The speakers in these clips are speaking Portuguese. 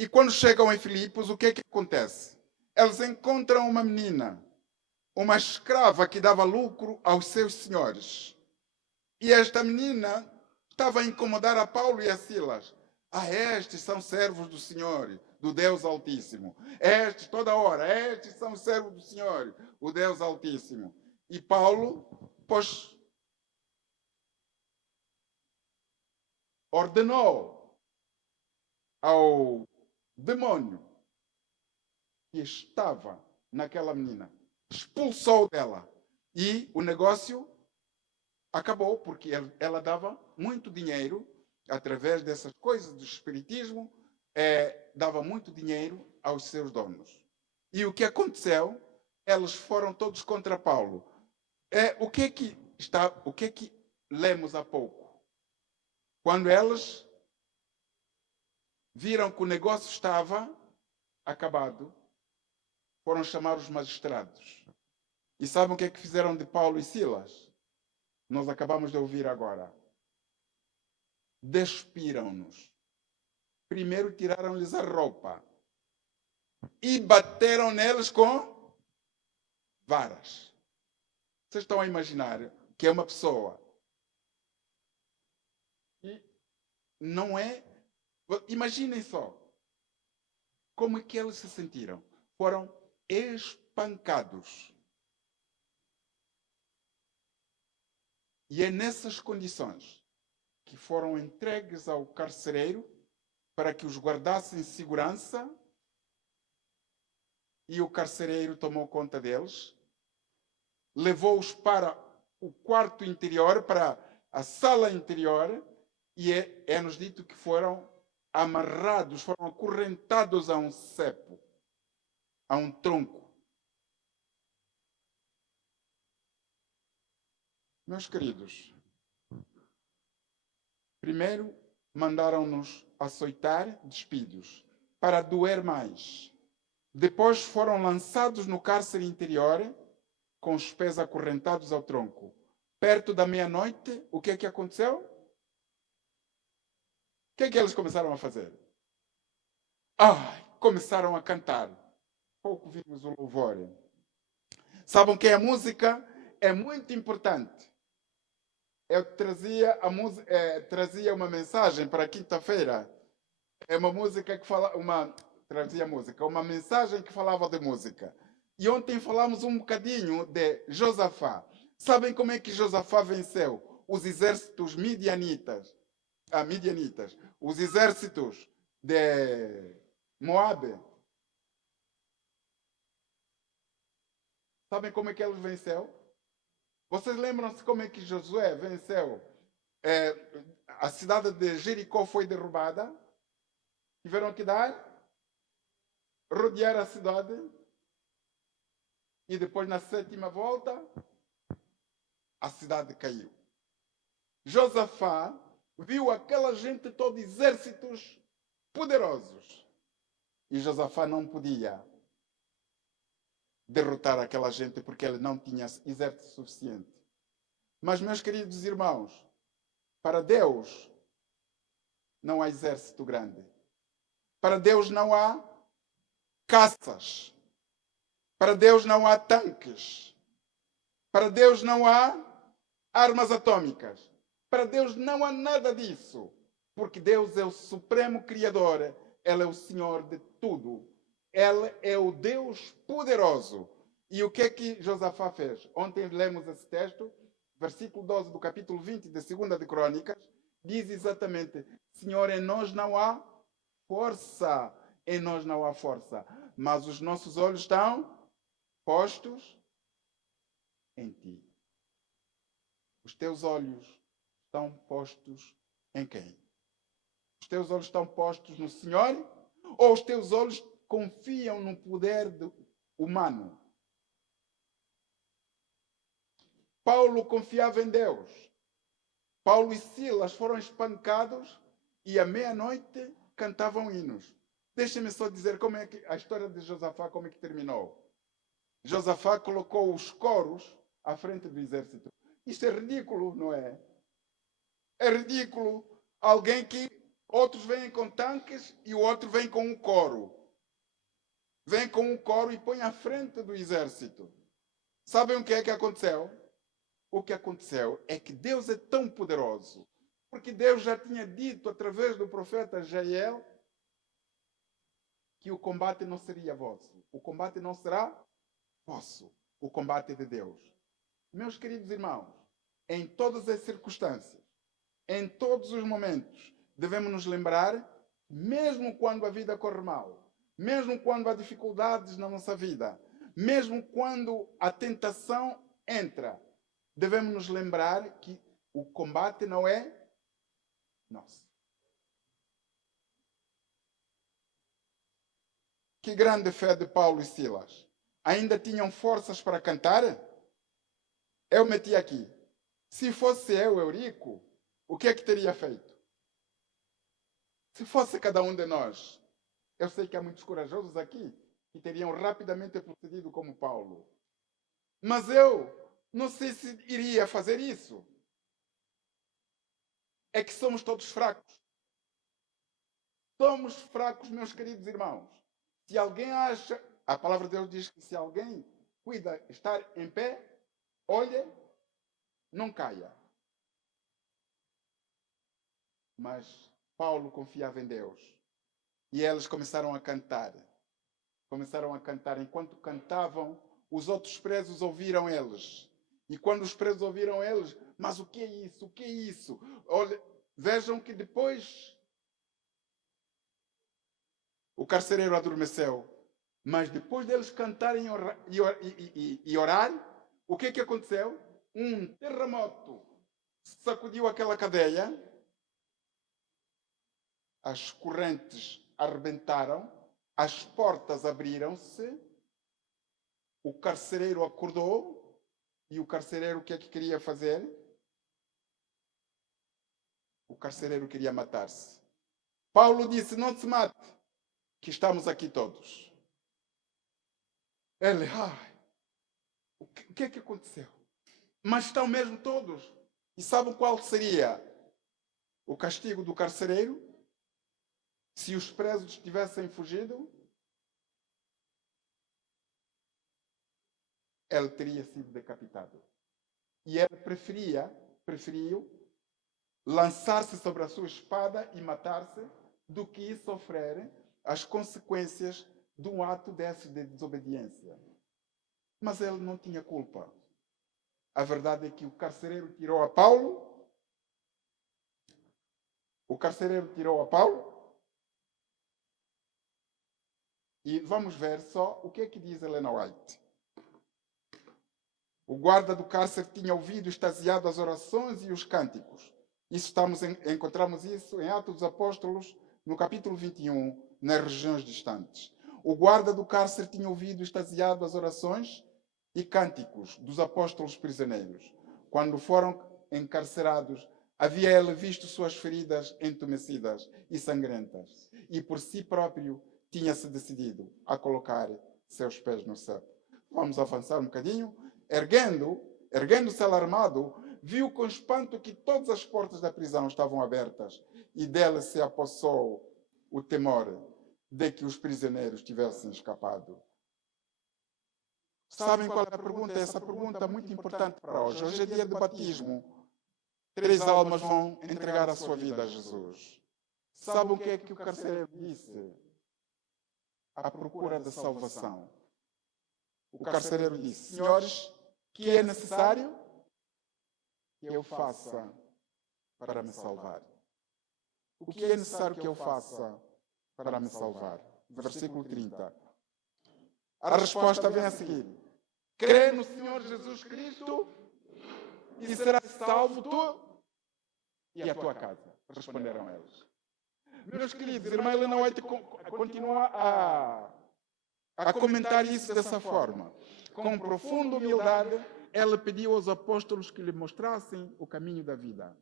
E quando chegam em Filipos, o que é que acontece? Eles encontram uma menina, uma escrava que dava lucro aos seus senhores. E esta menina estava a incomodar a Paulo e a Silas. Estes são servos do Senhor, do Deus Altíssimo. Estes, toda hora, estes são servos do Senhor, o Deus Altíssimo. E Paulo, pois, ordenou ao demônio que estava naquela menina, expulsou dela. E o negócio acabou, porque ela dava muito dinheiro, através dessas coisas do espiritismo, dava muito dinheiro aos seus donos. E o que aconteceu? Eles foram todos contra Paulo. O que é que lemos há pouco? Quando eles viram que o negócio estava acabado, foram chamar os magistrados. E sabem o que é que fizeram de Paulo e Silas? Nós acabamos de ouvir agora. Despiram-nos. Primeiro tiraram-lhes a roupa e bateram neles com varas. Vocês estão a imaginar que é uma pessoa e não é... Imaginem só como é que eles se sentiram. Foram espancados. E é nessas condições que foram entregues ao carcereiro para que os guardasse em segurança, e o carcereiro tomou conta deles, levou-os para o quarto interior, para a sala interior, e é-nos dito que foram amarrados, foram acorrentados a um cepo, a um tronco. Meus queridos, primeiro mandaram-nos açoitar, despidos, para doer mais. Depois foram lançados no cárcere interior, com os pés acorrentados ao tronco. Perto da meia-noite, o que é que aconteceu? O que é que eles começaram a fazer? Começaram a cantar. Pouco vimos o louvor. Sabem que a música é muito importante. Eu trazia uma mensagem para quinta-feira. É uma música que fala, uma mensagem que falava de música. E ontem falamos um bocadinho de Josafá. Sabem como é que Josafá venceu os exércitos midianitas? Os exércitos de Moabe. Sabem como é que ele venceu? Vocês lembram-se como é que Josué venceu? A cidade de Jericó foi derrubada. Tiveram que rodear a cidade. E depois, na sétima volta, a cidade caiu. Josafá viu aquela gente toda, exércitos poderosos. E Josafá não podia derrotar aquela gente porque ele não tinha exército suficiente. Mas, meus queridos irmãos, para Deus não há exército grande. Para Deus não há caças. Para Deus não há tanques. Para Deus não há armas atômicas. Para Deus não há nada disso. Porque Deus é o supremo criador. Ele é o Senhor de tudo. Ele é o Deus poderoso. E o que é que Josafá fez? Ontem lemos esse texto, versículo 12 do capítulo 20 de 2 de Crônicas, diz exatamente: Senhor, em nós não há força. Em nós não há força. Mas os nossos olhos estão postos em ti. Os teus olhos estão postos em quem? Os teus olhos estão postos no Senhor? Ou os teus olhos confiam no poder humano? Paulo confiava em Deus. Paulo e Silas foram espancados e à meia-noite cantavam hinos. Deixem-me só dizer como é que a história de Josafá, como é que terminou. Josafá colocou os coros à frente do exército. Isto é ridículo, não é? É ridículo. Alguém que Outros vêm com tanques e o outro vem com um coro. Vem com um coro e põe à frente do exército. Sabem o que é que aconteceu? O que aconteceu é que Deus é tão poderoso, porque Deus já tinha dito através do profeta Jael que o combate não seria vosso. O combate não será vosso. O combate é de Deus. Meus queridos irmãos, em todas as circunstâncias, em todos os momentos, devemos nos lembrar, mesmo quando a vida corre mal, mesmo quando há dificuldades na nossa vida, mesmo quando a tentação entra, devemos nos lembrar que o combate não é nosso. Que grande fé de Paulo e Silas. Ainda tinham forças para cantar? Eu meti aqui. Se fosse eu, Eurico, o que é que teria feito? Se fosse cada um de nós, eu sei que há muitos corajosos aqui que teriam rapidamente procedido como Paulo. Mas eu não sei se iria fazer isso. É que somos todos fracos. Somos fracos, meus queridos irmãos. Se alguém acha, a palavra de Deus diz que se alguém cuida estar em pé, olhe, não caia. Mas Paulo confiava em Deus. E eles começaram a cantar. Começaram a cantar. Enquanto cantavam, os outros presos ouviram eles. E quando os presos ouviram eles, mas o que é isso? O que é isso? Olha, vejam que depois o carcereiro adormeceu. Mas depois deles cantarem e orar, o que é que aconteceu? Um terremoto sacudiu aquela cadeia, as correntes arrebentaram, as portas abriram-se, o carcereiro acordou, e o carcereiro o que é que queria fazer? O carcereiro queria matar-se. Paulo disse, não se mate, que estamos aqui todos. Ele, o que é que aconteceu? Mas estão mesmo todos. E sabem qual seria o castigo do carcereiro? Se os presos tivessem fugido, ele teria sido decapitado. E ele preferiu lançar-se sobre a sua espada e matar-se do que sofrer as consequências de um ato desse de desobediência. Mas ele não tinha culpa. A verdade é que o carcereiro tirou a Paulo. O carcereiro tirou a Paulo. E vamos ver só o que é que diz Helena White. O guarda do cárcere tinha ouvido extasiado as orações e os cânticos. Encontramos isso em Atos dos Apóstolos, no capítulo 21, nas regiões distantes. O guarda do cárcere tinha ouvido extasiado as orações e cânticos dos apóstolos prisioneiros. Quando foram encarcerados, havia ele visto suas feridas entumecidas e sangrentas, e por si próprio tinha-se decidido a colocar seus pés no céu. Vamos avançar um bocadinho. Erguendo-se alarmado, viu com espanto que todas as portas da prisão estavam abertas, e dela se apossou o temor de que os prisioneiros tivessem escapado. Sabem qual é a pergunta? Essa pergunta é muito importante para hoje. Hoje é dia de batismo. 3 almas vão entregar a sua vida a Jesus. Sabem o que é que o carcereiro disse? À procura da salvação. O carcereiro disse, senhores, que é necessário que eu faça para me salvar? O que é necessário que eu faça para me salvar? Versículo 30. A resposta vem a seguir. Crê no Senhor Jesus Cristo e serás salvo tu e a tua casa. Responderam eles. Meus queridos, irmã Helena White continua a comentar isso dessa forma. Com profunda humildade, ela pediu aos apóstolos que lhe mostrassem o caminho da vida.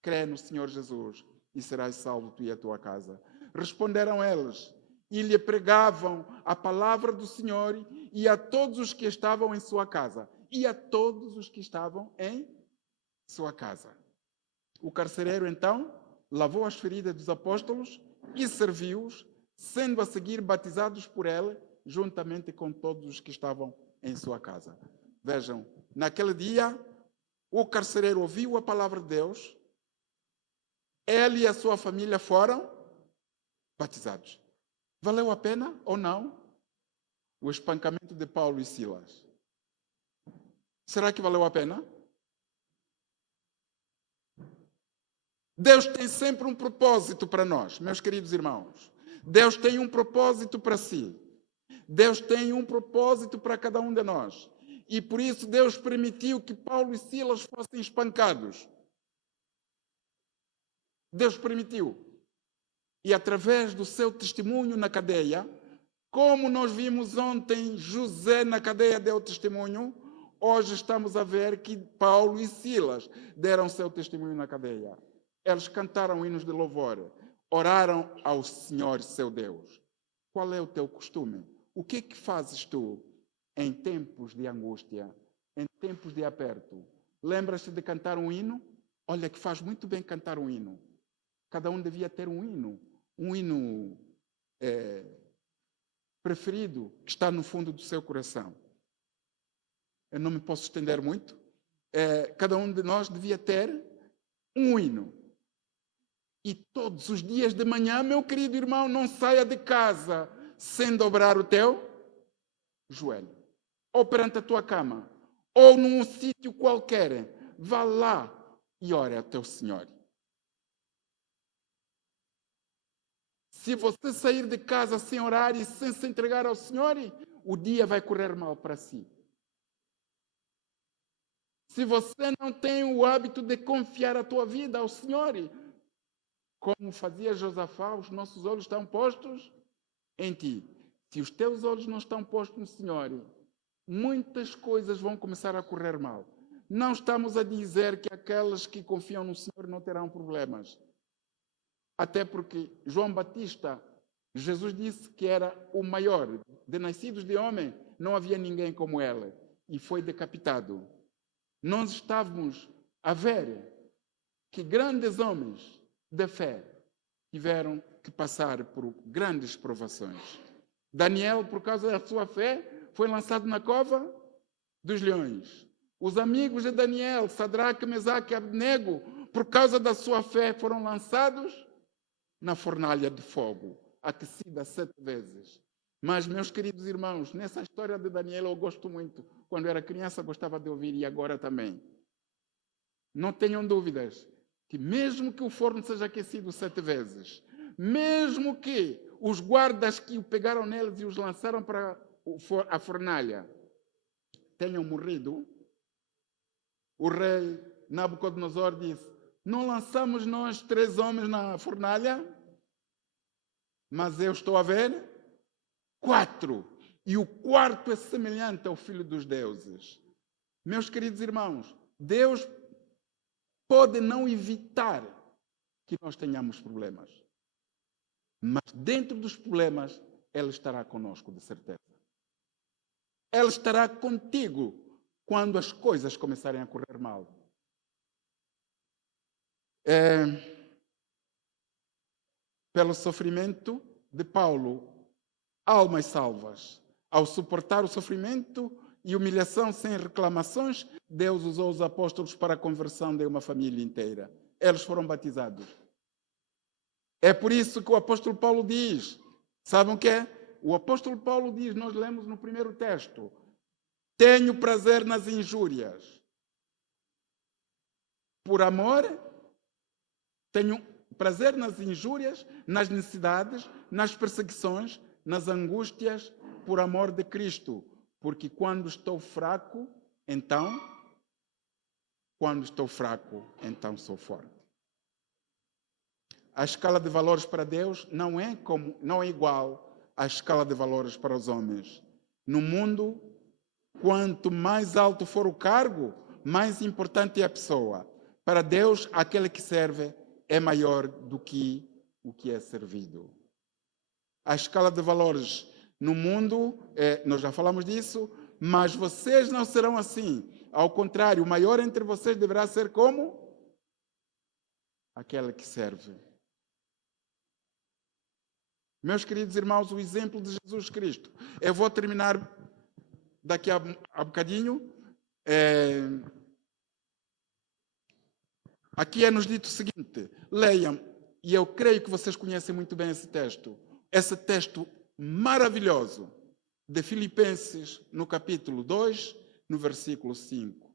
Crê no Senhor Jesus e serás salvo tu e a tua casa. Responderam eles e lhe pregavam a palavra do Senhor e a todos os que estavam em sua casa. E a todos os que estavam em sua casa. O carcereiro, então, lavou as feridas dos apóstolos e serviu-os, sendo a seguir batizados por ele, juntamente com todos os que estavam em sua casa. Vejam, naquele dia, o carcereiro ouviu a palavra de Deus, ele e a sua família foram batizados. Valeu a pena ou não o espancamento de Paulo e Silas? Será que valeu a pena? Deus tem sempre um propósito para nós, meus queridos irmãos. Deus tem um propósito para si. Deus tem um propósito para cada um de nós. E por isso Deus permitiu que Paulo e Silas fossem espancados. Deus permitiu. E através do seu testemunho na cadeia, como nós vimos ontem, José na cadeia deu testemunho, hoje estamos a ver que Paulo e Silas deram seu testemunho na cadeia. Eles cantaram hinos de louvor, oraram ao Senhor, seu Deus. Qual é o teu costume? O que é que fazes tu em tempos de angústia, em tempos de aperto? Lembras-te de cantar um hino? Olha que faz muito bem cantar um hino. Cada um devia ter um hino preferido, que está no fundo do seu coração. Eu não me posso estender muito. Cada um de nós devia ter um hino. E todos os dias de manhã, meu querido irmão, não saia de casa sem dobrar o teu joelho. Ou perante a tua cama, ou num sítio qualquer. Vá lá e ore ao teu Senhor. Se você sair de casa sem orar e sem se entregar ao Senhor, o dia vai correr mal para si. Se você não tem o hábito de confiar a tua vida ao Senhor, como fazia Josafá, os nossos olhos estão postos em ti. Se os teus olhos não estão postos no Senhor, muitas coisas vão começar a correr mal. Não estamos a dizer que aqueles que confiam no Senhor não terão problemas. Até porque João Batista, Jesus disse que era o maior. De nascidos de homem, não havia ninguém como ele. E foi decapitado. Nós estávamos a ver que grandes homens de fé tiveram que passar por grandes provações. Daniel, por causa da sua fé, foi lançado na cova dos leões. Os amigos de Daniel, Sadraque, Mesaque e Abednego, por causa da sua fé, foram lançados na fornalha de fogo, aquecida 7 vezes. Mas, meus queridos irmãos, nessa história de Daniel eu gosto muito. Quando era criança gostava de ouvir e agora também. Não tenham dúvidas que mesmo que o forno seja aquecido 7 vezes, mesmo que os guardas que o pegaram neles e os lançaram para a fornalha tenham morrido, o rei Nabucodonosor disse: não lançamos nós 3 homens na fornalha? Mas eu estou a ver 4. E o 4 é semelhante ao Filho dos Deuses. Meus queridos irmãos, Deus pode não evitar que nós tenhamos problemas. Mas dentro dos problemas, Ele estará conosco, de certeza. Ele estará contigo quando as coisas começarem a correr mal. Pelo sofrimento de Paulo, almas salvas. Ao suportar o sofrimento e humilhação sem reclamações, Deus usou os apóstolos para a conversão de uma família inteira. Eles foram batizados. É por isso que o apóstolo Paulo diz, sabem o que é? O apóstolo Paulo diz, nós lemos no primeiro texto, tenho prazer nas injúrias. Por amor, tenho prazer nas injúrias, nas necessidades, nas perseguições, nas angústias, por amor de Cristo. Porque quando estou fraco, então sou forte. A escala de valores para Deus não é igual à escala de valores para os homens. No mundo, quanto mais alto for o cargo, mais importante é a pessoa. Para Deus, aquele que serve é maior do que o que é servido. A escala de valores no mundo, nós já falamos disso, mas vocês não serão assim. Ao contrário, o maior entre vocês deverá ser como? aquele que serve. Meus queridos irmãos, o exemplo de Jesus Cristo. Eu vou terminar daqui a bocadinho. Aqui é nos dito o seguinte, leiam, e eu creio que vocês conhecem muito bem esse texto maravilhoso de Filipenses, no capítulo 2, no versículo 5.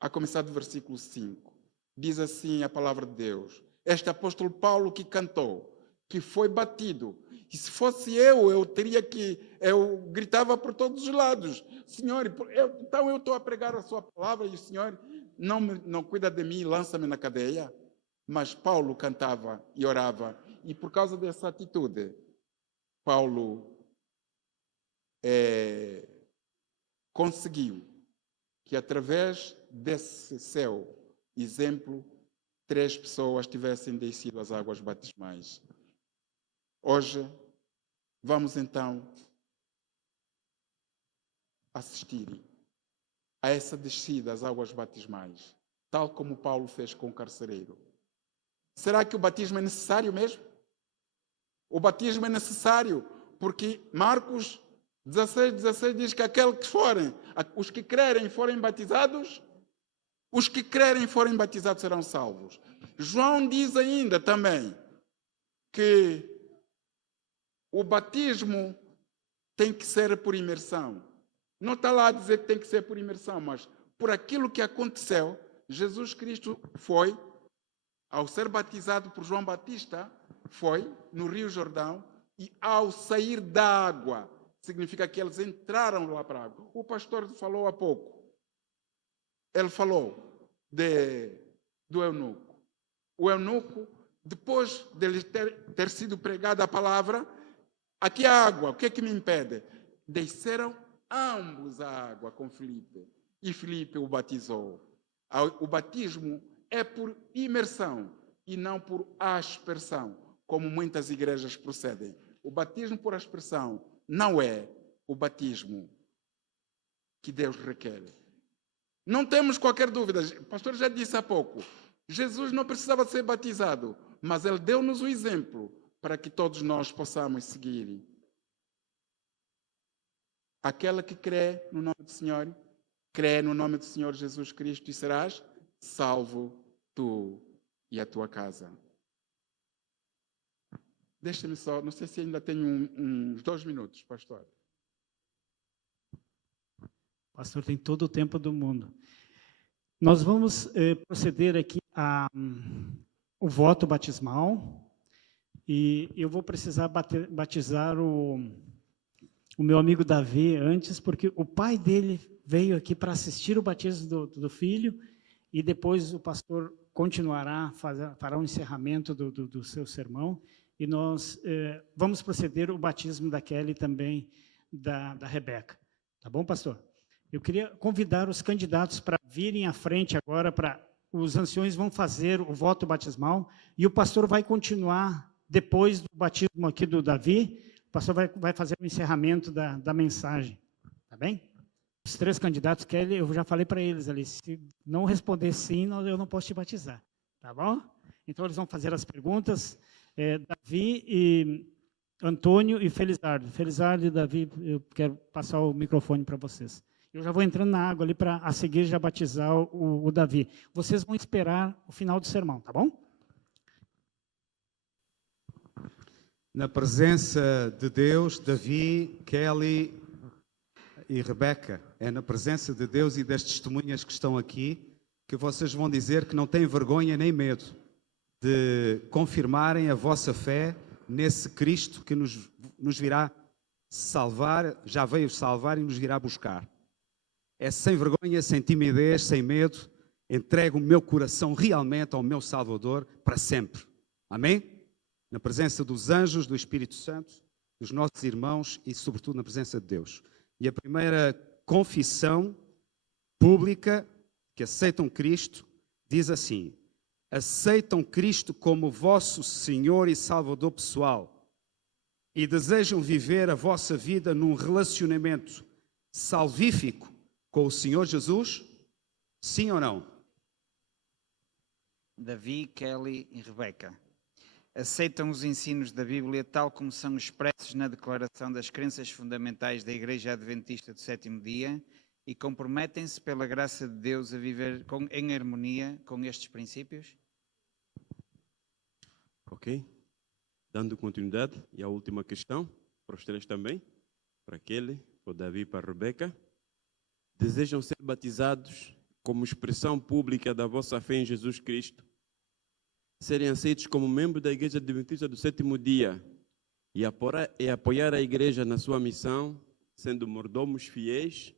A começar do versículo 5. Diz assim a palavra de Deus. Este apóstolo Paulo que cantou, que foi batido. E se fosse eu gritava por todos os lados. Senhor, então eu estou a pregar a sua palavra e o Senhor não cuida de mim e lança-me na cadeia. Mas Paulo cantava e orava. E por causa dessa atitude, Paulo conseguiu que através desse seu exemplo, 3 pessoas tivessem descido às águas batismais. Hoje, vamos então assistir a essa descida às águas batismais, tal como Paulo fez com o carcereiro. Será que o batismo é necessário mesmo? O batismo é necessário porque Marcos 16 diz que os que crerem forem batizados, serão salvos. João diz ainda também que o batismo tem que ser por imersão. Não está lá a dizer que tem que ser por imersão, mas por aquilo que aconteceu, Jesus Cristo foi, ao ser batizado por João Batista, foi no Rio Jordão, e ao sair da água, significa que eles entraram lá para a água. O pastor falou há pouco. Ele falou do eunuco. O eunuco, depois dele ter sido pregada a palavra, aqui a água, o que é que me impede? Desceram ambos a água com Filipe. E Filipe o batizou. O batismo é por imersão e não por aspersão, como muitas igrejas procedem. O batismo por aspersão não é o batismo que Deus requer. Não temos qualquer dúvida. O pastor já disse há pouco. Jesus não precisava ser batizado, mas ele deu-nos o exemplo para que todos nós possamos seguir. Aquela que crê no nome do Senhor, crê no nome do Senhor Jesus Cristo e serás salvo tu e a tua casa. Deixa-me só, não sei se ainda tenho uns 2 minutos, pastor. Pastor, tem todo o tempo do mundo. Nós vamos proceder aqui o voto batismal e eu vou precisar batizar o meu amigo Davi antes, porque o pai dele veio aqui para assistir o batismo do filho e depois o pastor continuará, fará um encerramento do seu sermão e nós vamos proceder o batismo da Kelly também, da Rebeca. Tá bom, pastor? Eu queria convidar os candidatos para virem à frente agora, os anciões vão fazer o voto batismal e o pastor vai continuar, depois do batismo aqui do Davi, o pastor vai fazer o encerramento da mensagem, tá bem? Os 3 candidatos, Kelly, eu já falei para eles ali, se não responder sim, eu não posso te batizar, tá bom? Então eles vão fazer as perguntas, Davi e Antônio e Felizardo. Felizardo e Davi, eu quero passar o microfone para vocês. Eu já vou entrando na água ali para a seguir já batizar o Davi. Vocês vão esperar o final do sermão, tá bom? Na presença de Deus, Davi, Kelly e Rebeca, é na presença de Deus e das testemunhas que estão aqui que vocês vão dizer que não têm vergonha nem medo de confirmarem a vossa fé nesse Cristo que nos virá salvar, já veio salvar e nos virá buscar. É sem vergonha, sem timidez, sem medo, entrego o meu coração realmente ao meu Salvador para sempre. Amém? Na presença dos anjos, do Espírito Santo, dos nossos irmãos e, sobretudo, na presença de Deus. E a primeira confissão pública que aceitam Cristo diz assim: aceitam Cristo como vosso Senhor e Salvador pessoal e desejam viver a vossa vida num relacionamento salvífico com o Senhor Jesus? Sim ou não? Davi, Kelly e Rebeca. Aceitam os ensinos da Bíblia tal como são expressos na Declaração das Crenças Fundamentais da Igreja Adventista do Sétimo Dia e comprometem-se pela graça de Deus a viver em harmonia com estes princípios? Ok. Dando continuidade, e a última questão, para os três também, para Kelly, para o Davi e para a Rebeca. Desejam ser batizados como expressão pública da vossa fé em Jesus Cristo, serem aceitos como membros da Igreja Adventista do Sétimo Dia e apoiar a Igreja na sua missão, sendo mordomos fiéis,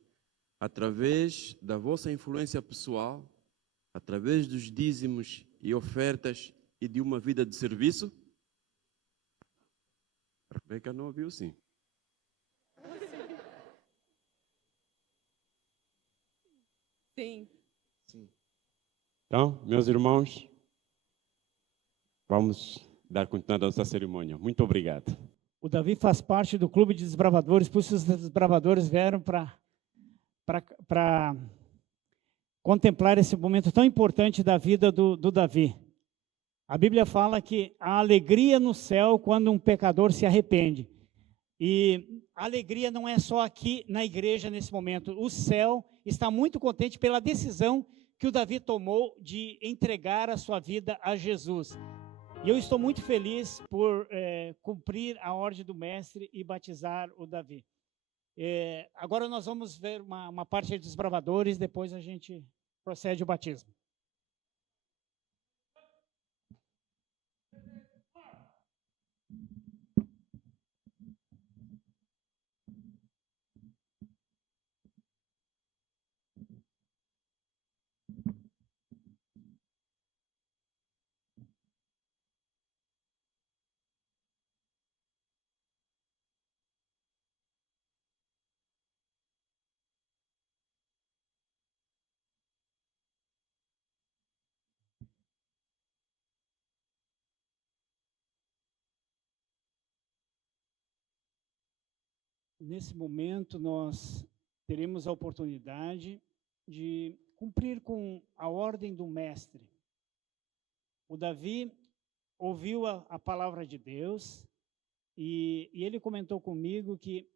através da vossa influência pessoal, através dos dízimos e ofertas e de uma vida de serviço? A Rebeca não ouviu, sim. Sim. Então, meus irmãos, vamos dar continuidade a essa cerimônia. Muito obrigado. O Davi faz parte do clube de desbravadores, por isso os desbravadores vieram para contemplar esse momento tão importante da vida do Davi. A Bíblia fala que há alegria no céu quando um pecador se arrepende. E a alegria não é só aqui na igreja nesse momento. O céu está muito contente pela decisão que o Davi tomou de entregar a sua vida a Jesus. E eu estou muito feliz por cumprir a ordem do mestre e batizar o Davi. Agora nós vamos ver uma parte dos bravadores, depois a gente procede o batismo. Nesse momento, nós teremos a oportunidade de cumprir com a ordem do mestre. O Davi ouviu a palavra de Deus e ele comentou comigo que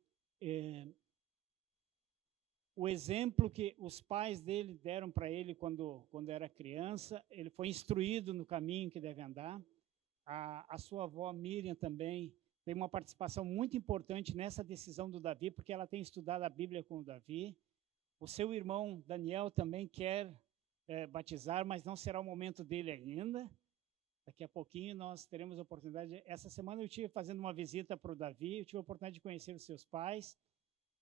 o exemplo que os pais dele deram para ele quando era criança, ele foi instruído no caminho que deve andar. A sua avó Miriam também tem uma participação muito importante nessa decisão do Davi, porque ela tem estudado a Bíblia com o Davi. O seu irmão Daniel também quer batizar, mas não será o momento dele ainda. Daqui a pouquinho nós teremos a oportunidade. Essa semana eu estive fazendo uma visita para o Davi, eu tive a oportunidade de conhecer os seus pais,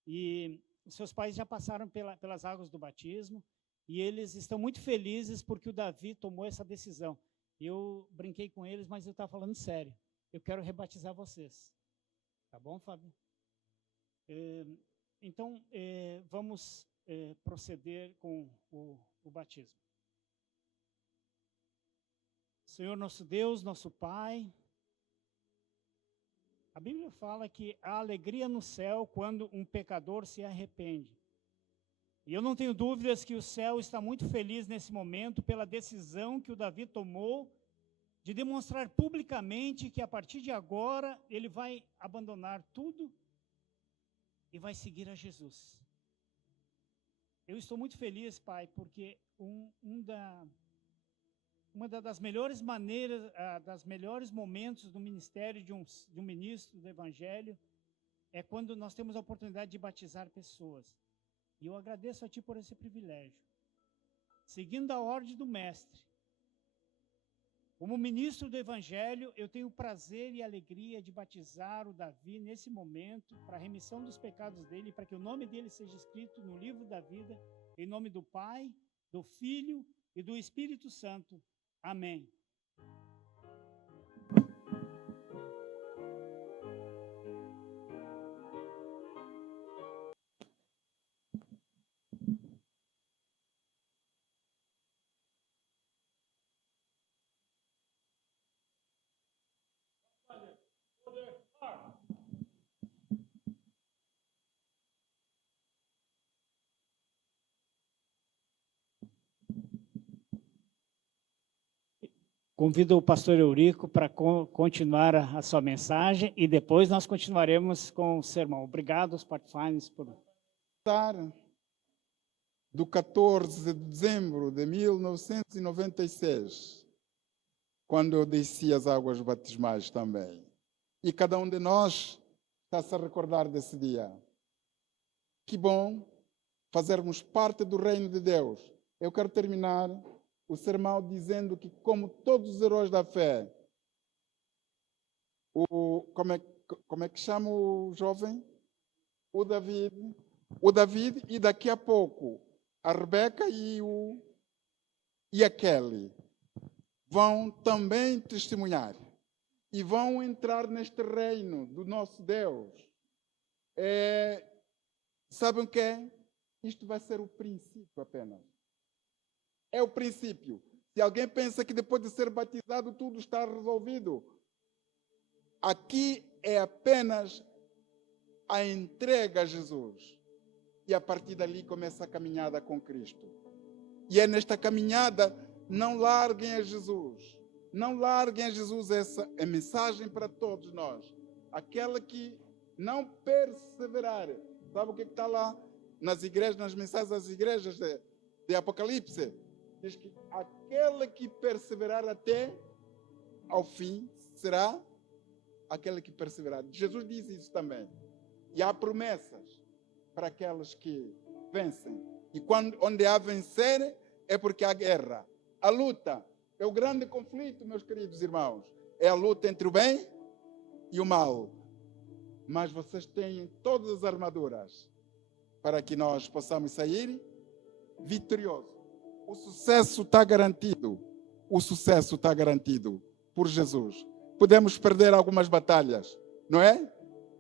e os seus pais já passaram pelas águas do batismo, e eles estão muito felizes porque o Davi tomou essa decisão. Eu brinquei com eles, mas eu estava falando sério. Eu quero rebatizar vocês. Tá bom, Fábio? Então, vamos proceder com o batismo. Senhor nosso Deus, nosso Pai, a Bíblia fala que há alegria no céu quando um pecador se arrepende. E eu não tenho dúvidas que o céu está muito feliz nesse momento pela decisão que o Davi tomou de demonstrar publicamente que a partir de agora ele vai abandonar tudo e vai seguir a Jesus. Eu estou muito feliz, Pai, porque uma das melhores maneiras, das melhores momentos do ministério de um ministro do Evangelho é quando nós temos a oportunidade de batizar pessoas. E eu agradeço a Ti por esse privilégio. Seguindo a ordem do Mestre, como ministro do Evangelho, eu tenho o prazer e a alegria de batizar o Davi nesse momento, para a remissão dos pecados dele, para que o nome dele seja escrito no livro da vida, em nome do Pai, do Filho e do Espírito Santo. Amém. convido o pastor Eurico para continuar a sua mensagem e depois nós continuaremos com o sermão. Obrigado, os participantes, por... Do 14 de dezembro de 1996, quando eu desci as águas batismais também. E cada um de nós está-se a recordar desse dia. Que bom fazermos parte do reino de Deus. Eu quero terminar o sermão dizendo que, como todos os heróis da fé, como é que chama o jovem? O David e daqui a pouco a Rebeca e a Kelly vão também testemunhar e vão entrar neste reino do nosso Deus. Sabem o que é? Isto vai ser o princípio apenas. É o princípio. Se alguém pensa que depois de ser batizado tudo está resolvido, aqui é apenas a entrega a Jesus. E a partir dali começa a caminhada com Cristo. E é nesta caminhada, não larguem a Jesus. Não larguem a Jesus, essa é mensagem para todos nós. Aquela que não perseverar. Sabe o que está lá nas igrejas, nas mensagens das igrejas de Apocalipse? Diz que aquela que perseverar até ao fim será aquela que perseverar. Jesus diz isso também. E há promessas para aqueles que vencem. E onde há vencer é porque há guerra. A luta é o grande conflito, meus queridos irmãos. É a luta entre o bem e o mal. Mas vocês têm todas as armaduras para que nós possamos sair vitoriosos. O sucesso está garantido. O sucesso está garantido por Jesus. Podemos perder algumas batalhas, não é?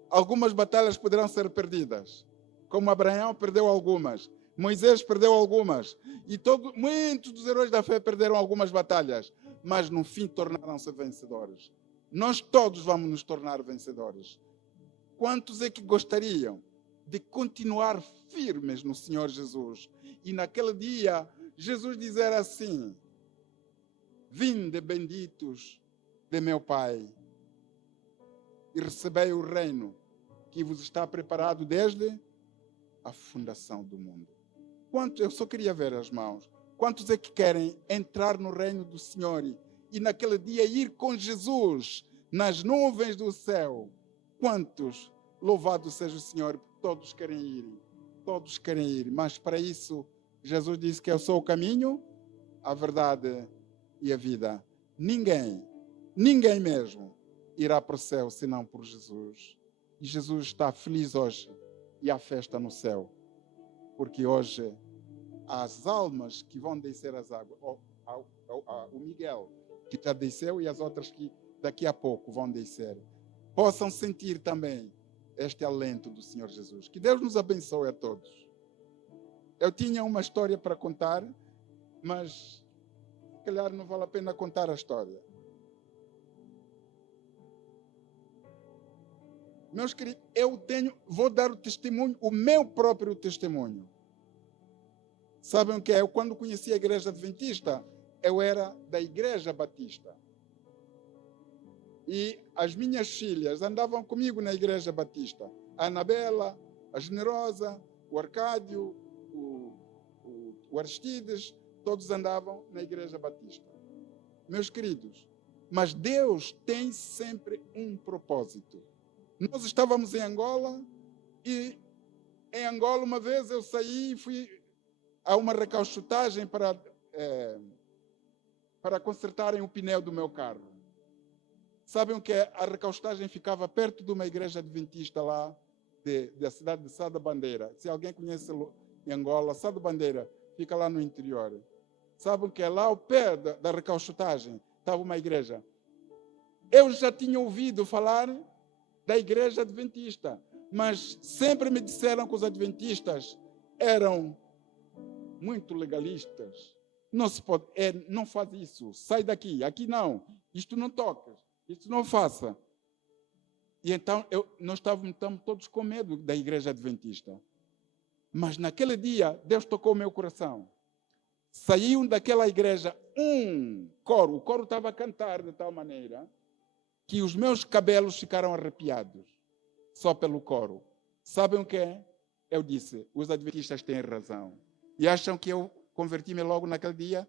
Algumas batalhas poderão ser perdidas. Como Abraão perdeu algumas, Moisés perdeu algumas, e muitos dos heróis da fé perderam algumas batalhas, mas no fim tornaram-se vencedores. Nós todos vamos nos tornar vencedores. Quantos é que gostariam de continuar firmes no Senhor Jesus? E naquele dia, Jesus dizer assim: vinde benditos de meu Pai, e recebei o reino que vos está preparado desde a fundação do mundo. Eu só queria ver as mãos. Quantos é que querem entrar no reino do Senhor e naquele dia ir com Jesus nas nuvens do céu? Quantos? Louvado seja o Senhor, todos querem ir. Todos querem ir, mas para isso Jesus disse que eu sou o caminho, a verdade e a vida. Ninguém mesmo irá para o céu senão por Jesus. E Jesus está feliz hoje. E há festa no céu, porque hoje as almas que vão descer as águas, o Miguel, que já desceu, e as outras que daqui a pouco vão descer, possam sentir também este alento do Senhor Jesus. Que Deus nos abençoe a todos. Eu tinha uma história para contar, mas se calhar não vale a pena contar a história. Meus queridos, vou dar o testemunho, o meu próprio testemunho. Sabem o que é? Eu, quando conheci a igreja adventista, eu era da igreja batista. E as minhas filhas andavam comigo na igreja batista. A Anabela, a Generosa, o Arcádio, o Aristides, todos andavam na igreja batista. Meus queridos, mas Deus tem sempre um propósito. Nós estávamos em Angola e em Angola uma vez eu saí e fui a uma recauchutagem para consertarem o pneu do meu carro. Sabem o que é? A recauchutagem ficava perto de uma igreja adventista lá, da cidade de Sá da Bandeira. Se alguém conhece em Angola, Sá da Bandeira fica lá no interior. Sabem que é? Lá ao pé da recauchutagem estava uma igreja. Eu já tinha ouvido falar da igreja adventista, mas sempre me disseram que os adventistas eram muito legalistas. Não se pode, não faz isso, sai daqui, aqui não, isto não toca, isto não faça. E então nós estávamos todos com medo da igreja adventista. Mas naquele dia, Deus tocou o meu coração. Saiu daquela igreja um coro. O coro estava a cantar de tal maneira que os meus cabelos ficaram arrepiados só pelo coro. Sabem o que é? Eu disse, os adventistas têm razão. E acham que eu converti-me logo naquele dia?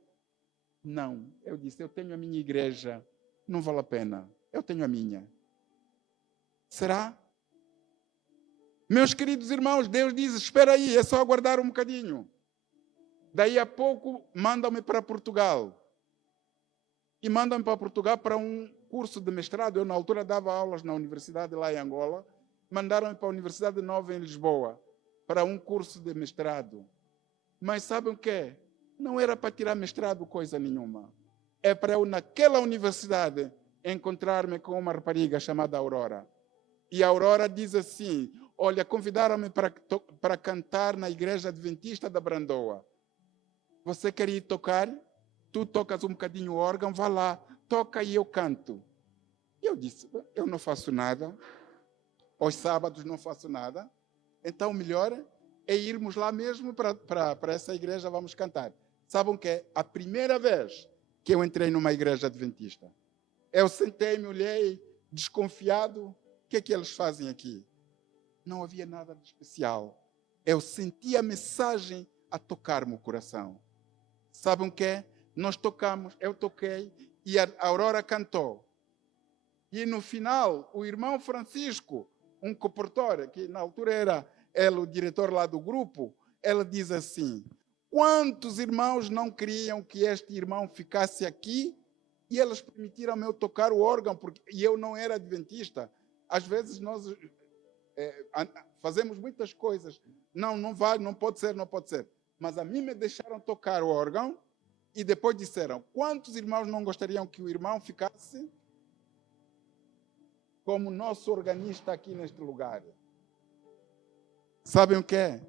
Não. Eu disse, eu tenho a minha igreja, não vale a pena. Eu tenho a minha. Será? Meus queridos irmãos, Deus diz, espera aí, é só aguardar um bocadinho. Daí a pouco, mandam-me para Portugal. E mandam-me para Portugal para um curso de mestrado. Eu, na altura, dava aulas na universidade lá em Angola. Mandaram-me para a Universidade Nova em Lisboa, para um curso de mestrado. Mas sabem o que é? Não era para tirar mestrado coisa nenhuma. É para eu, naquela universidade, encontrar-me com uma rapariga chamada Aurora. E a Aurora diz assim, olha, convidaram-me para cantar na Igreja Adventista da Brandoa. Você quer ir tocar? Tu tocas um bocadinho o órgão, vá lá, toca e eu canto. E eu disse, eu não faço nada. Aos sábados não faço nada. Então, o melhor é irmos lá mesmo para essa igreja, vamos cantar. Sabem o que é? A primeira vez que eu entrei numa igreja adventista, eu sentei-me, olhei, desconfiado. O que é que eles fazem aqui? Não havia nada de especial. Eu senti a mensagem a tocar-me o coração. Sabem o que é? Nós tocamos, eu toquei e a Aurora cantou. E no final, o irmão Francisco, um comportor, que na altura era ele o diretor lá do grupo, ele diz assim, quantos irmãos não queriam que este irmão ficasse aqui e eles permitiram eu tocar o órgão, e eu não era adventista. Às vezes nós fazemos muitas coisas. Não vai, não pode ser, não pode ser. Mas a mim me deixaram tocar o órgão e depois disseram, quantos irmãos não gostariam que o irmão ficasse como nosso organista aqui neste lugar? Sabem o que é?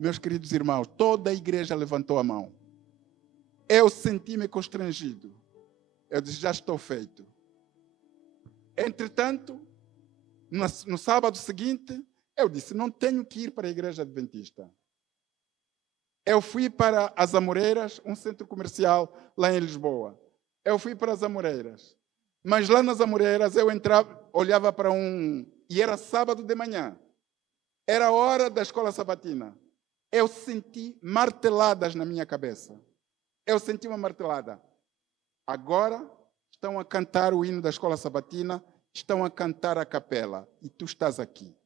Meus queridos irmãos, toda a igreja levantou a mão. Eu senti-me constrangido. Eu disse, já estou feito. Entretanto, no sábado seguinte, eu disse, não tenho que ir para a igreja adventista. Eu fui para as Amoreiras, um centro comercial lá em Lisboa. Eu fui para as Amoreiras. Mas lá nas Amoreiras eu entrava, olhava para e era sábado de manhã. Era a hora da escola sabatina. Eu senti marteladas na minha cabeça. Eu senti uma martelada. Agora estão a cantar o hino da escola sabatina, estão a cantar a capela e tu estás aqui.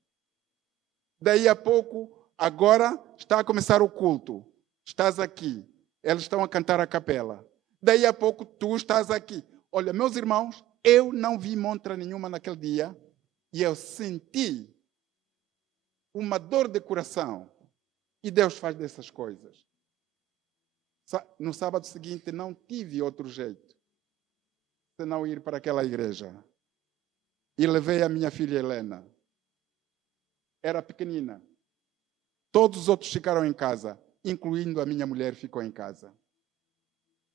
Daí a pouco, agora está a começar o culto. Estás aqui. Eles estão a cantar a capela. Daí a pouco tu estás aqui. Olha, meus irmãos, eu não vi montra nenhuma naquele dia e eu senti uma dor de coração. E Deus faz dessas coisas. No sábado seguinte não tive outro jeito senão ir para aquela igreja. E levei a minha filha Helena. Era pequenina. Todos os outros ficaram em casa, incluindo a minha mulher ficou em casa.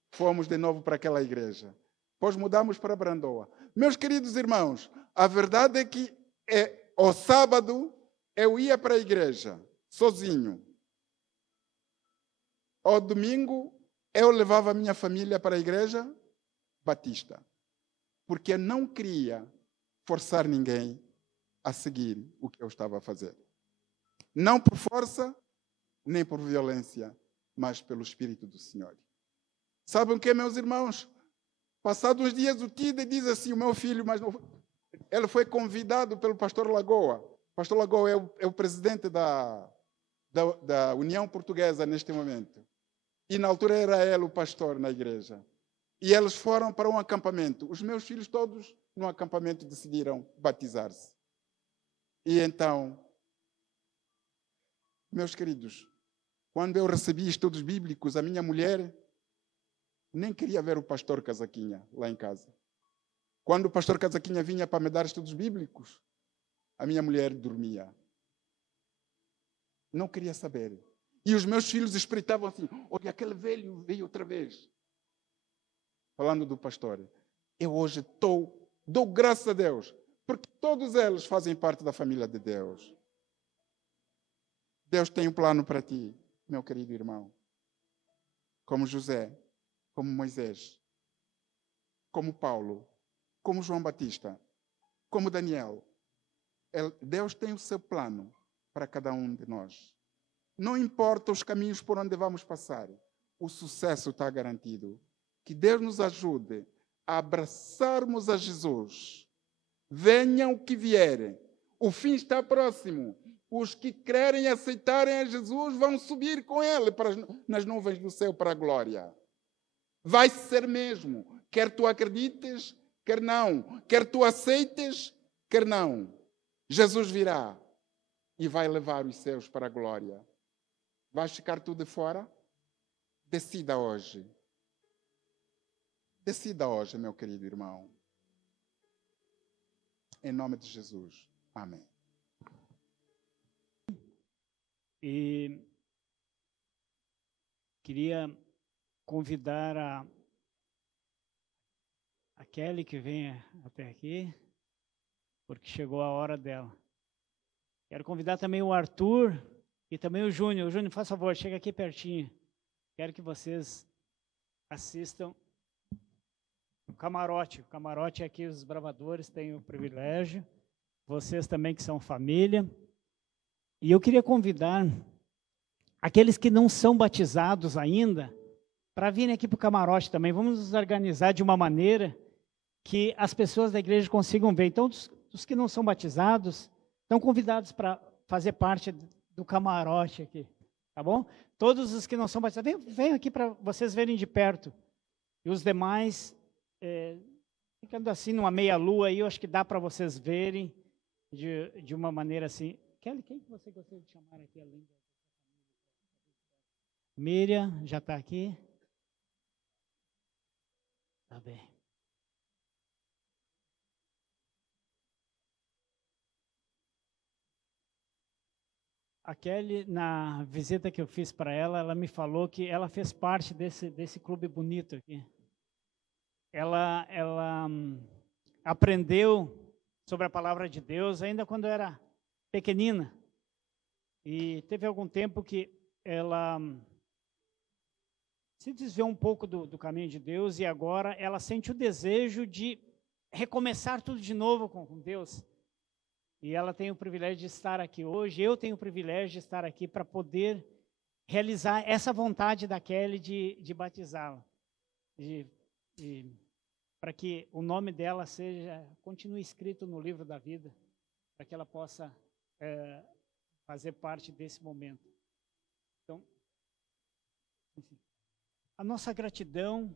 Fomos de novo para aquela igreja. Depois mudamos para Brandoa. Meus queridos irmãos, a verdade é que ao sábado eu ia para a igreja, sozinho. Ao domingo eu levava a minha família para a igreja batista. Porque eu não queria forçar ninguém a seguir o que eu estava a fazer. Não por força, nem por violência, mas pelo Espírito do Senhor. Sabem o que, meus irmãos? Passados uns dias, o Tide diz assim, o meu filho, mas não, ele foi convidado pelo pastor Lagoa. O pastor Lagoa é o presidente da União Portuguesa neste momento. E na altura era ele o pastor na igreja. E eles foram para um acampamento. Os meus filhos todos, no acampamento, decidiram batizar-se. E então, meus queridos, quando eu recebi estudos bíblicos, a minha mulher nem queria ver o pastor Casaquinha lá em casa. Quando o pastor Casaquinha vinha para me dar estudos bíblicos, a minha mulher dormia. Não queria saber. E os meus filhos espreitavam assim, olha, aquele velho veio outra vez. Falando do pastor. Eu hoje dou graças a Deus, porque todos eles fazem parte da família de Deus. Deus tem um plano para ti, meu querido irmão. como José, como Moisés, como Paulo, como João Batista, como Daniel. Deus tem o seu plano para cada um de nós. Não importa os caminhos por onde vamos passar, o sucesso está garantido. Que Deus nos ajude a abraçarmos a Jesus. Venham o que vier. O fim está próximo. Os que crerem e aceitarem a Jesus vão subir com Ele nas nuvens do céu para a glória. Vai ser mesmo. Quer tu acredites, quer não. Quer tu aceites, quer não. Jesus virá e vai levar os céus para a glória. Vais ficar tu de fora? Decida hoje. Decida hoje, meu querido irmão. Em nome de Jesus. Amém. E queria convidar a Kelly que venha até aqui, porque chegou a hora dela. Quero convidar também o Arthur e também o Júnior. O Júnior, faz favor, chega aqui pertinho. Quero que vocês assistam o camarote. O camarote aqui, os bravadores têm o privilégio. Vocês também que são família. E eu queria convidar aqueles que não são batizados ainda para virem aqui para o camarote também. Vamos nos organizar de uma maneira que as pessoas da igreja consigam ver. Então, os que não são batizados estão convidados para fazer parte do camarote aqui, tá bom? Todos os que não são batizados, venham aqui para vocês verem de perto. E os demais, ficando assim numa meia-lua aí, eu acho que dá para vocês verem de uma maneira assim. Kelly, quem que você gostaria de chamar aqui além da família? Miriam, já está aqui? Tá bem. A Kelly, na visita que eu fiz para ela, ela me falou que ela fez parte desse clube bonito aqui. Ela aprendeu sobre a palavra de Deus ainda quando era pequenina. E teve algum tempo que ela se desviou um pouco do caminho de Deus e agora ela sente o desejo de recomeçar tudo de novo com Deus. E ela tem o privilégio de estar aqui hoje, eu tenho o privilégio de estar aqui para poder realizar essa vontade da Kelly de batizá-la. Para que o nome dela continue escrito no livro da vida, para que ela possa fazer parte desse momento. Então, enfim, a nossa gratidão,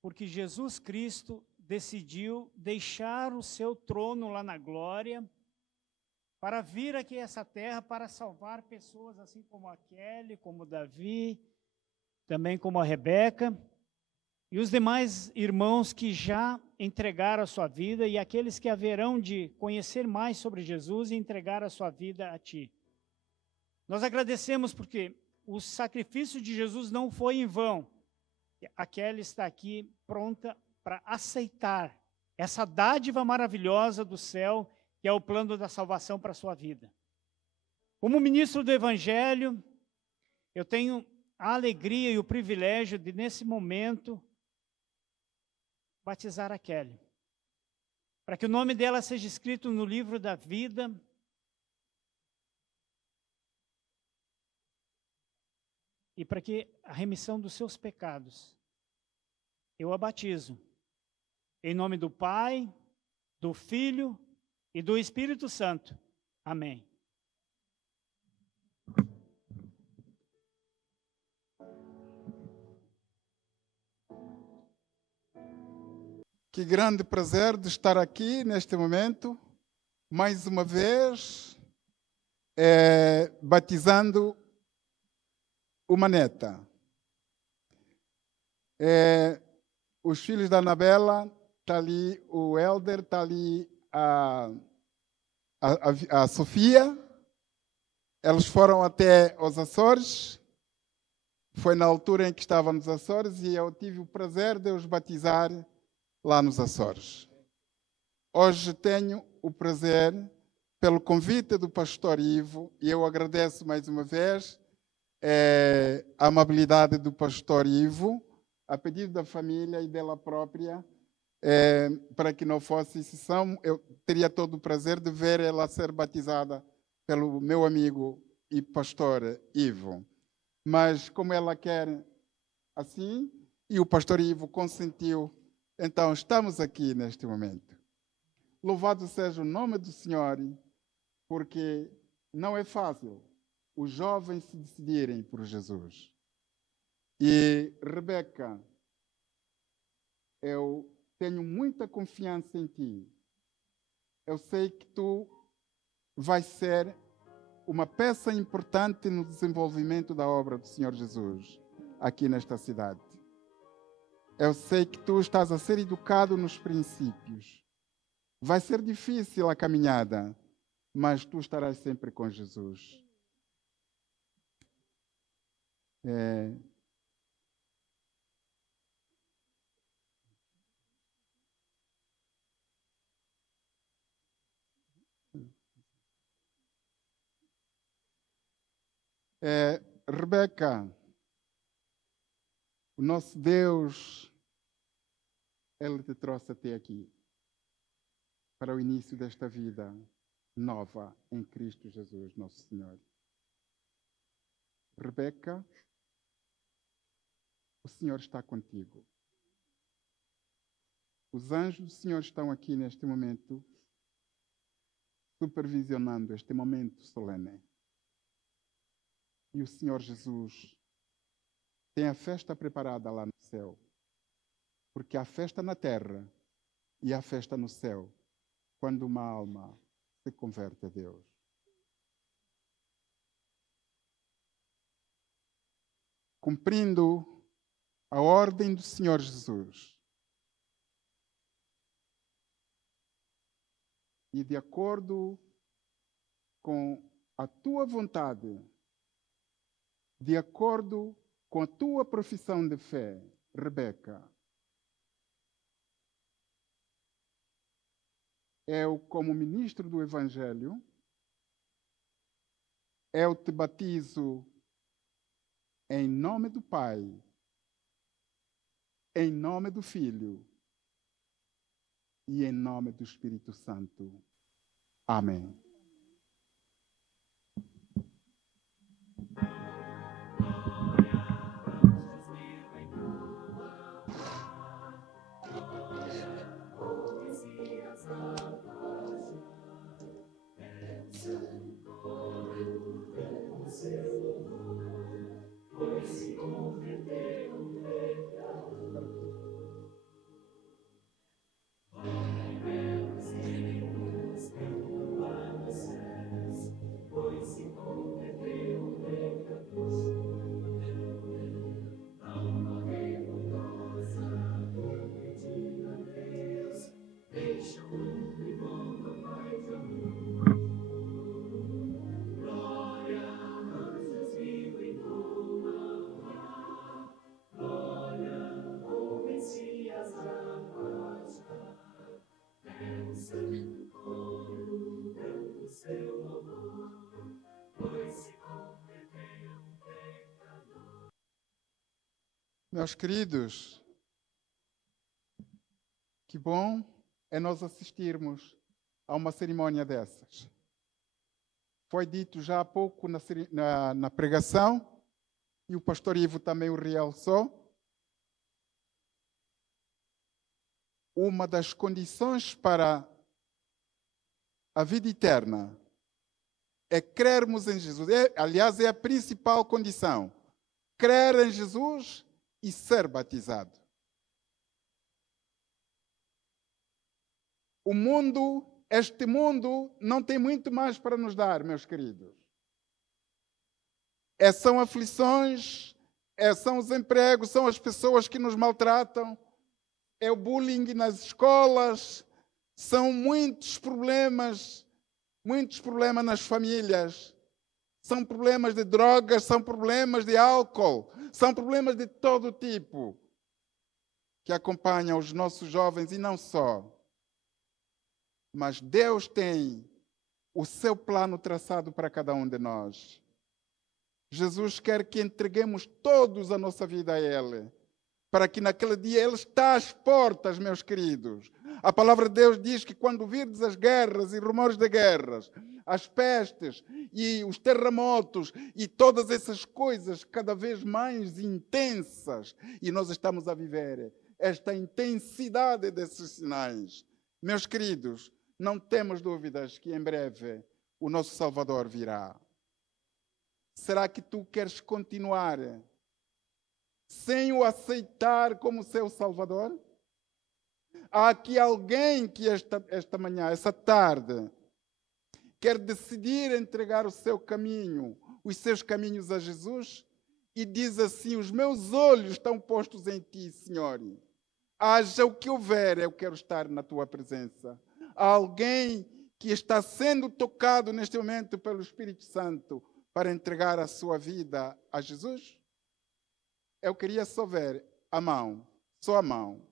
porque Jesus Cristo decidiu deixar o seu trono lá na glória para vir aqui a essa terra para salvar pessoas assim como a Kelly, como o Davi, também como a Rebeca e os demais irmãos que já entregaram a sua vida e aqueles que haverão de conhecer mais sobre Jesus e entregar a sua vida a Ti. Nós agradecemos porque o sacrifício de Jesus não foi em vão. A Kelly está aqui pronta para aceitar essa dádiva maravilhosa do céu, que é o plano da salvação para a sua vida. Como ministro do Evangelho, eu tenho a alegria e o privilégio de, nesse momento, batizar a Kelly, para que o nome dela seja escrito no livro da vida, e para que a remissão dos seus pecados, eu a batizo, em nome do Pai, do Filho e do Espírito Santo. Amém. Que grande prazer de estar aqui neste momento, mais uma vez, batizando uma neta. Os filhos da Anabela, está ali o Helder, está ali a Sofia. Eles foram até os Açores. Foi na altura em que estavam nos Açores e eu tive o prazer de os batizar lá nos Açores. Hoje tenho o prazer, pelo convite do pastor Ivo, e eu agradeço mais uma vez, a amabilidade do pastor Ivo, a pedido da família e dela própria, para que não fosse sessão. Eu teria todo o prazer de ver ela ser batizada pelo meu amigo e pastor Ivo. Mas como ela quer assim, e o pastor Ivo consentiu, então estamos aqui neste momento. Louvado seja o nome do Senhor, porque não é fácil os jovens se decidirem por Jesus. E, Rebeca, eu tenho muita confiança em ti. Eu sei que tu vais ser uma peça importante no desenvolvimento da obra do Senhor Jesus aqui nesta cidade. Eu sei que tu estás a ser educado nos princípios. Vai ser difícil a caminhada, mas tu estarás sempre com Jesus. Rebeca, o nosso Deus, Ele te trouxe até aqui, para o início desta vida nova em Cristo Jesus, nosso Senhor. Rebeca, o Senhor está contigo. Os anjos do Senhor estão aqui neste momento, supervisionando este momento solene. E o Senhor Jesus tem a festa preparada lá no céu. Porque há festa na terra e há festa no céu, quando uma alma se converte a Deus. Cumprindo a ordem do Senhor Jesus e de acordo com a tua vontade, de acordo com a tua profissão de fé, Rebeca, eu, como ministro do Evangelho, eu te batizo em nome do Pai, em nome do Filho e em nome do Espírito Santo. Amém. Meus queridos, que bom é nós assistirmos a uma cerimônia dessas. Foi dito já há pouco na pregação, e o pastor Ivo também o realçou. Uma das condições para a vida eterna é crermos em Jesus. Aliás, é a principal condição. Crer em Jesus e ser batizado. Este mundo não tem muito mais para nos dar, meus queridos. São aflições, são os empregos, são as pessoas que nos maltratam, é o bullying nas escolas, são muitos problemas nas famílias. São problemas de drogas, são problemas de álcool, são problemas de todo tipo que acompanham os nossos jovens e não só. Mas Deus tem o seu plano traçado para cada um de nós. Jesus quer que entreguemos todos a nossa vida a Ele, para que naquele dia Ele está às portas, meus queridos. A palavra de Deus diz que quando virdes as guerras e rumores de guerras, as pestes e os terremotos e todas essas coisas cada vez mais intensas, e nós estamos a viver esta intensidade desses sinais. Meus queridos, não temos dúvidas que em breve o nosso Salvador virá. Será que tu queres continuar sem o aceitar como seu Salvador? Há aqui alguém que esta manhã, essa tarde, quer decidir entregar o seu caminho, os seus caminhos a Jesus e diz assim: os meus olhos estão postos em ti, Senhor. Haja o que houver, eu quero estar na tua presença. Há alguém que está sendo tocado neste momento pelo Espírito Santo para entregar a sua vida a Jesus? Eu queria só ver a mão, só a mão.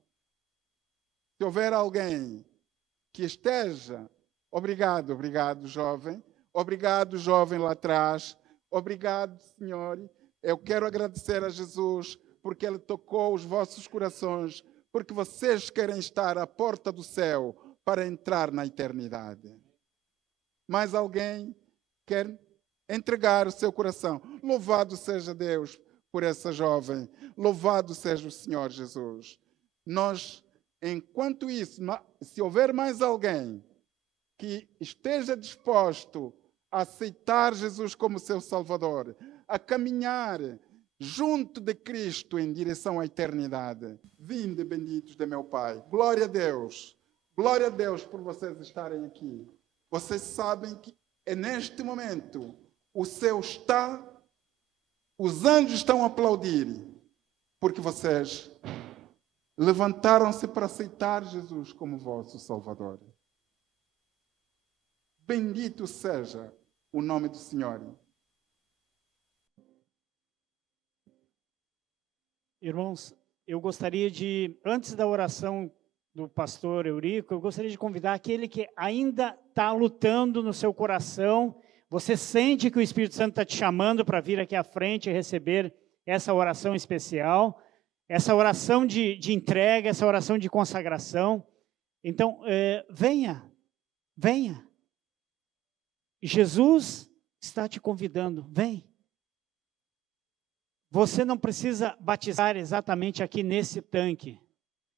Se houver alguém que esteja, obrigado, jovem lá atrás, obrigado, Senhor. Eu quero agradecer a Jesus porque Ele tocou os vossos corações, porque vocês querem estar à porta do céu para entrar na eternidade. Mais alguém quer entregar o seu coração? Louvado seja Deus por essa jovem. Louvado seja o Senhor Jesus. Nós, enquanto isso, se houver mais alguém que esteja disposto a aceitar Jesus como seu Salvador, a caminhar junto de Cristo em direção à eternidade, vinde, benditos de meu Pai. Glória a Deus por vocês estarem aqui. Vocês sabem que é neste momento o céu está, os anjos estão a aplaudir, porque vocês levantaram-se para aceitar Jesus como vosso Salvador. Bendito seja o nome do Senhor. Irmãos, eu gostaria de, antes da oração do pastor Eurico, eu gostaria de convidar aquele que ainda está lutando no seu coração. Você sente que o Espírito Santo está te chamando para vir aqui à frente e receber essa oração especial, essa oração de entrega, essa oração de consagração. Então, venha. Jesus está te convidando, vem. Você não precisa batizar exatamente aqui nesse tanque,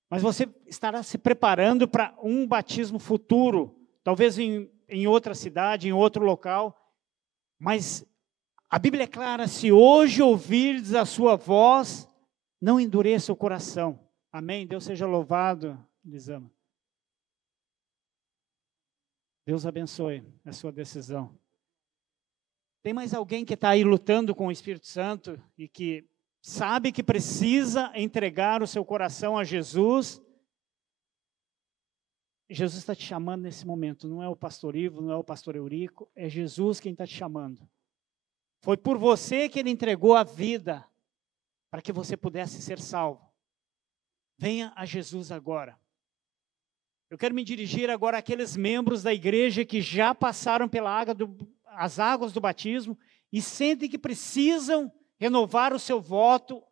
mas você estará se preparando para um batismo futuro, talvez em outra cidade, em outro local. Mas a Bíblia é clara: se hoje ouvirdes a sua voz, não endureça o coração. Amém? Deus seja louvado, Elisama. Deus abençoe a sua decisão. Tem mais alguém que está aí lutando com o Espírito Santo e que sabe que precisa entregar o seu coração a Jesus? Jesus está te chamando nesse momento, não é o pastor Ivo, não é o pastor Eurico, é Jesus quem está te chamando. Foi por você que Ele entregou a vida, para que você pudesse ser salvo. Venha a Jesus agora. Eu quero me dirigir agora àqueles membros da igreja que já passaram as águas do batismo e sentem que precisam renovar o seu voto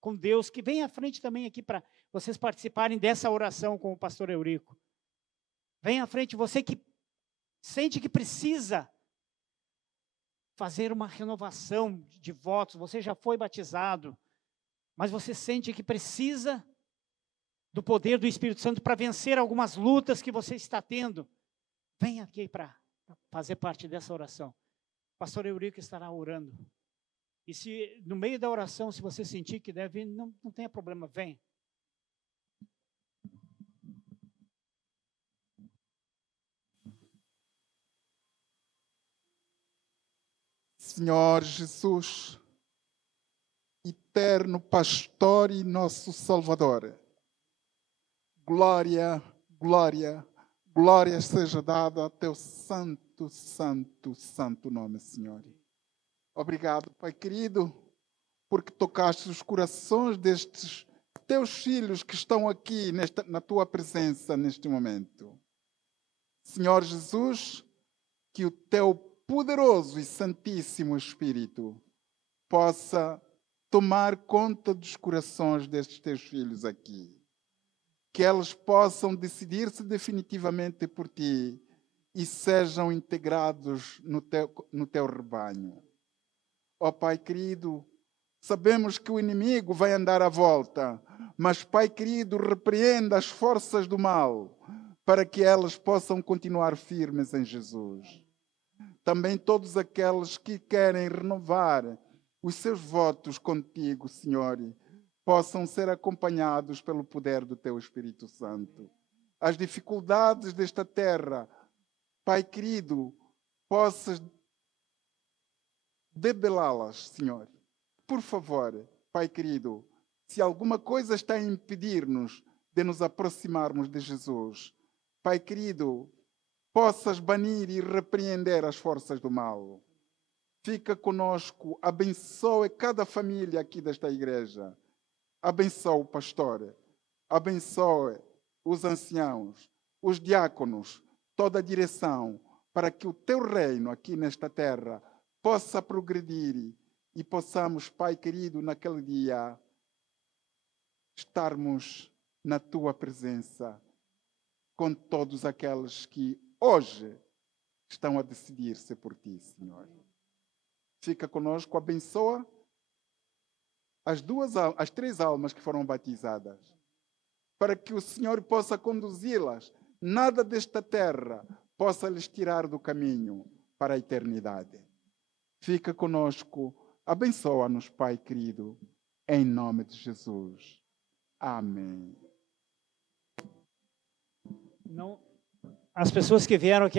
com Deus, que vem à frente também aqui para vocês participarem dessa oração com o pastor Eurico. Vem à frente, você que sente que precisa fazer uma renovação de votos, você já foi batizado, mas você sente que precisa do poder do Espírito Santo para vencer algumas lutas que você está tendo. Vem aqui para fazer parte dessa oração. O pastor Eurico estará orando. E se no meio da oração, se você sentir que deve, não tenha problema, vem. Senhor Jesus, eterno pastor e nosso Salvador, glória seja dada a teu santo, santo, santo nome, Senhor. Obrigado, Pai querido, porque tocaste os corações destes teus filhos que estão aqui na tua presença neste momento. Senhor Jesus, que o teu poderoso e santíssimo Espírito possa tomar conta dos corações destes teus filhos aqui. Que eles possam decidir-se definitivamente por ti e sejam integrados no teu rebanho. Ó Pai querido, sabemos que o inimigo vai andar à volta, mas, Pai querido, repreenda as forças do mal para que elas possam continuar firmes em Jesus. Também todos aqueles que querem renovar os seus votos contigo, Senhor, possam ser acompanhados pelo poder do Teu Espírito Santo. As dificuldades desta terra, Pai querido, possas debelá-las, Senhor. Por favor, Pai querido, se alguma coisa está a impedir-nos de nos aproximarmos de Jesus, Pai querido, possas banir e repreender as forças do mal. Fica conosco, abençoe cada família aqui desta igreja. Abençoe o pastor, abençoe os anciãos, os diáconos, toda a direção, para que o teu reino aqui nesta terra possa progredir e possamos, Pai querido, naquele dia, estarmos na tua presença com todos aqueles que hoje estão a decidir-se por ti, Senhor. Fica conosco, abençoa as 3 almas que foram batizadas, para que o Senhor possa conduzi-las, nada desta terra possa lhes tirar do caminho para a eternidade. Fica conosco, abençoa-nos, Pai querido, em nome de Jesus. Amém. Não, as pessoas que vieram aqui à